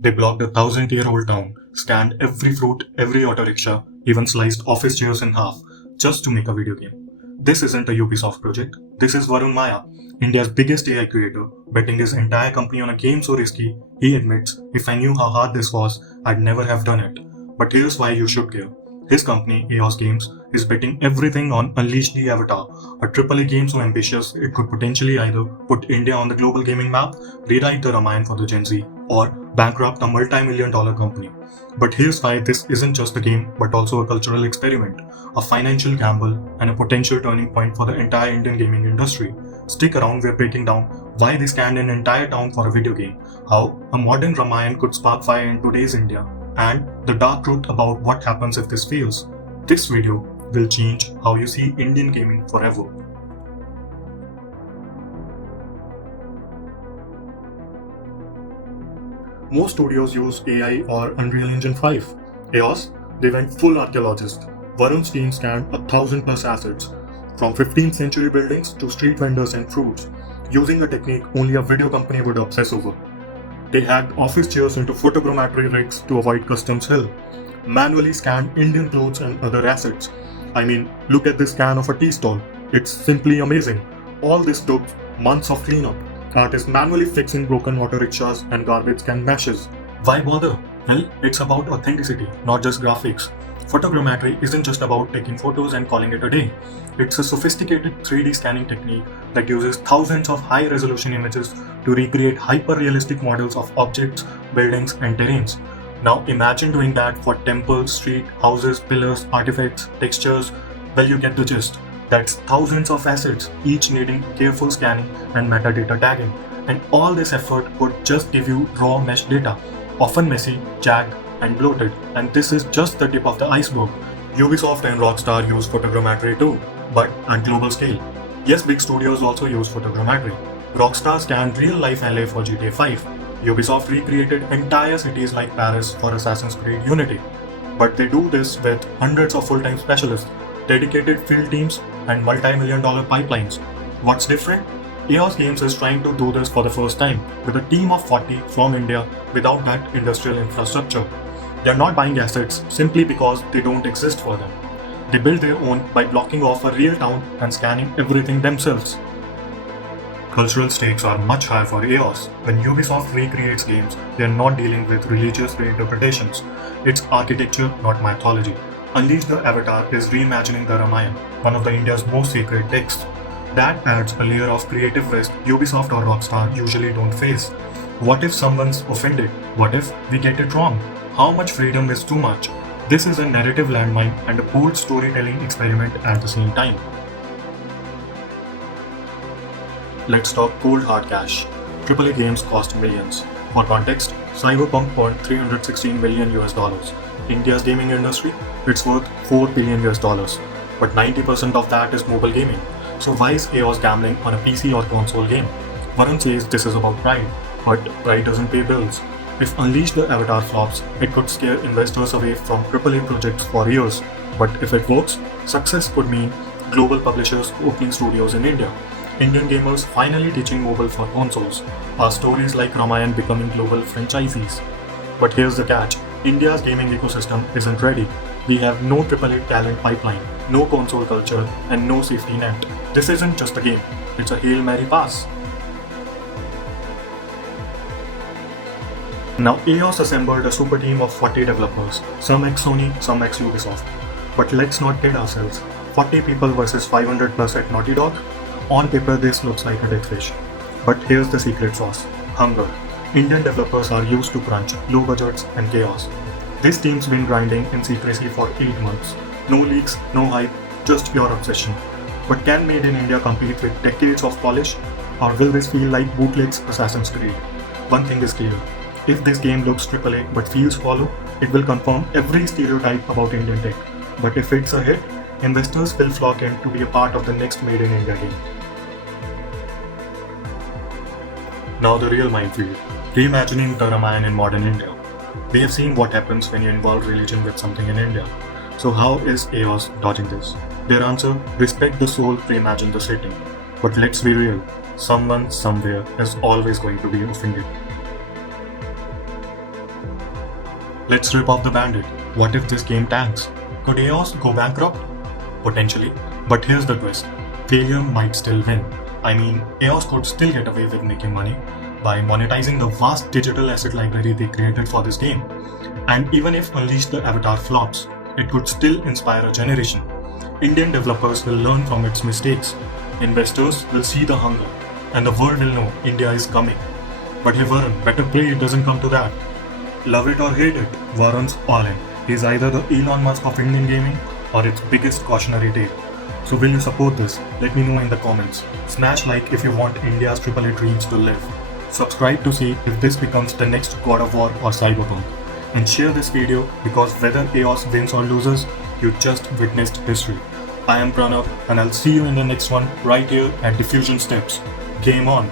They blocked a 1,000-year-old town, scanned every fruit, every auto rickshaw, even sliced office chairs in half, just to make a video game. This isn't a Ubisoft project. This is Varun Mayya, India's biggest AI creator, betting his entire company on a game so risky, he admits, if I knew how hard this was, I'd never have done it. But here's why you should care. His company, Aeos Games, is betting everything on Unleash the Avatar, a AAA game so ambitious it could potentially either put India on the global gaming map, rewrite the Ramayana for the Gen Z, or bankrupt a multi-million-dollar company. But here's why this isn't just a game, but also a cultural experiment, a financial gamble, and a potential turning point for the entire Indian gaming industry. Stick around, we're breaking down why they scanned an entire town for a video game, how a modern Ramayana could spark fire in today's India, and the dark truth about what happens if this fails. This video will change how you see Indian gaming forever. Most studios use AI or Unreal Engine 5. Aeos, they went full archaeologist. Varun's team scanned 1,000 plus assets, from 15th century buildings to street vendors and fruits, using a technique only a video company would obsess over. They hacked office chairs into photogrammetry rigs to avoid customs hell, manually scanned Indian clothes and other assets. I mean, look at this scan of a tea stall. It's simply amazing. All this took months of cleanup. Artists manually fixing broken auto rickshaws and garbage can meshes. Why bother? Well, it's about authenticity, not just graphics. Photogrammetry isn't just about taking photos and calling it a day. It's a sophisticated 3D scanning technique that uses thousands of high-resolution images to recreate hyper-realistic models of objects, buildings, and terrains. Now imagine doing that for temples, street, houses, pillars, artifacts, textures. Well, you get the gist. That's thousands of assets, each needing careful scanning and metadata tagging. And all this effort would just give you raw mesh data, often messy, jagged, and bloated. And this is just the tip of the iceberg. Ubisoft and Rockstar use photogrammetry too, but at global scale. Yes, big studios also use photogrammetry. Rockstar scanned real-life LA for GTA 5. Ubisoft recreated entire cities like Paris for Assassin's Creed Unity. But they do this with hundreds of full-time specialists, dedicated field teams, and multi-million-dollar pipelines. What's different? Aeos Games is trying to do this for the first time, with a team of 40 from India without that industrial infrastructure. They're not buying assets simply because they don't exist for them. They build their own by blocking off a real town and scanning everything themselves. Cultural stakes are much higher for Aeos. When Ubisoft recreates games, they are not dealing with religious reinterpretations. It's architecture, not mythology. Unleash the Avatar is reimagining the Ramayana, one of the India's most sacred texts. That adds a layer of creative risk Ubisoft or Rockstar usually don't face. What if someone's offended? What if we get it wrong? How much freedom is too much? This is a narrative landmine and a bold storytelling experiment at the same time. Let's talk cold hard cash. AAA games cost millions. For context, Cyberpunk earned $316 million US. India's gaming industry, it's worth $4 billion US. But 90% of that is mobile gaming. So why is Aeos gambling on a PC or console game? Varun says this is about pride, but pride doesn't pay bills. If Unleash the Avatar flops, it could scare investors away from AAA projects for years. But if it works, success could mean global publishers opening studios in India, Indian gamers finally teaching mobile for consoles, our stories like Ramayana becoming global franchisees. But here's the catch, India's gaming ecosystem isn't ready. We have no AAA talent pipeline, no console culture, and no safety net. This isn't just a game, it's a Hail Mary pass. Now Aeos assembled a super team of 40 developers, some ex-Sony, some ex-Ubisoft. But let's not kid ourselves, 40 people versus 500 plus at Naughty Dog? On paper this looks like a death wish. But here's the secret sauce, hunger. Indian developers are used to crunch, low budgets, and chaos. This team's been grinding in secrecy for 8 months. No leaks, no hype, just pure obsession. But can Made in India compete with decades of polish? Or will this feel like bootleg's Assassin's Creed? One thing is clear. If this game looks AAA but feels hollow, it will confirm every stereotype about Indian tech. But if it's a hit, investors will flock in to be a part of the next Made in India game. Now the real minefield, reimagining the Ramayana in modern India. We have seen what happens when you involve religion with something in India. So how is Aeos dodging this? Their answer, respect the soul, reimagine the setting. But let's be real, someone somewhere is always going to be offended. Let's rip off the bandit. What if this game tanks? Could Aeos go bankrupt? Potentially, but here's the twist. Failure might still win. I mean, Aeos could still get away with making money by monetizing the vast digital asset library they created for this game. And even if Unleash the Avatar flops, it could still inspire a generation. Indian developers will learn from its mistakes. Investors will see the hunger, and the world will know India is coming. But hey Varun, better pray it doesn't come to that. Love it or hate it, Varun's all in. He's either the Elon Musk of Indian gaming or its biggest cautionary tale. So will you support this? Let me know in the comments. Smash like if you want India's AAA dreams to live. Subscribe to see if this becomes the next God of War or Cyberpunk. And share this video because whether Aeos wins or loses, you just witnessed history. I am Pranav and I'll see you in the next one right here at Diffusion Steps. Game on!